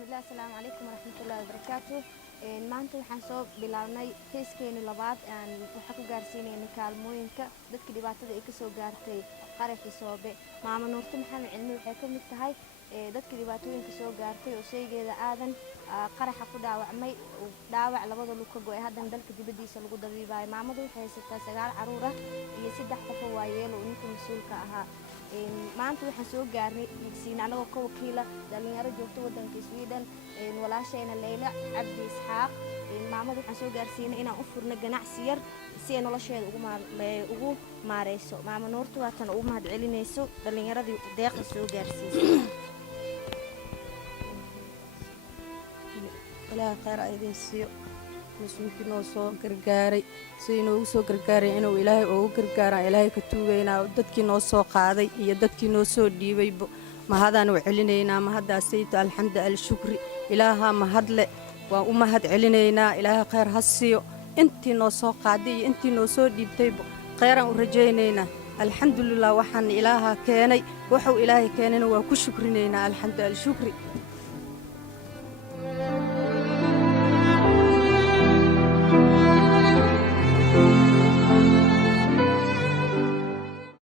بسم الله السلام عليكم ورحمة الله وبركاته. maanta waxaan soo bilaabnay feeskeeni labaad waxaan ku gaarsiinayna kaalmooyinka dadka dhibaatada ay ka soo gaartay qaraxii Soobe. Maama Nuurta Maxamed Cilmi waxay ka mid tahay dadka dhibaatooyinka soo gaartay oo shaygeeda aadan qaraxa ku dhaawacmay dhaawac labada lug ka go'ay haddana dalka dibadiisa lagu dabiibay. Maamadu waxay haysataa 9 caruur ah iyo 3 qof oo waayeel oo ninka mas'uulka ahaa. maanta waxaan soo gaarnay igsiin anagoo ka wakiila dhalinyaro joogto wadanka Sweden walaashayna Leila Cabdi Isxaaq. maamadu waxaan soo gaarsiinay inaan u furno ganacsi yar si ay nolosheeda ugu maareyso. maama Nuurta waa tan ugu mahad celinayso dhalinyaradii deeqda soo gaarsiisay. ilaahay khayr idin siiyo مسؤولك نوصل كرجاري سينو وصل كرجاري إنه إلهي أو كرجاري إلهي كتوجينا ودتك نوصل قاضي يدتك نوصل ديبي ما هذا نوعلنينا ما هذا سيد الحمد الشكر إلها ما هدل وما هد علنينا إله خير هسيو أنت نوصل قاضي أنت نوصل ديبتي خيرا ورجينينا الحمد لله وحن إلها كاني وحو إلهي كاننا وكشكرنينا الحمد الشكر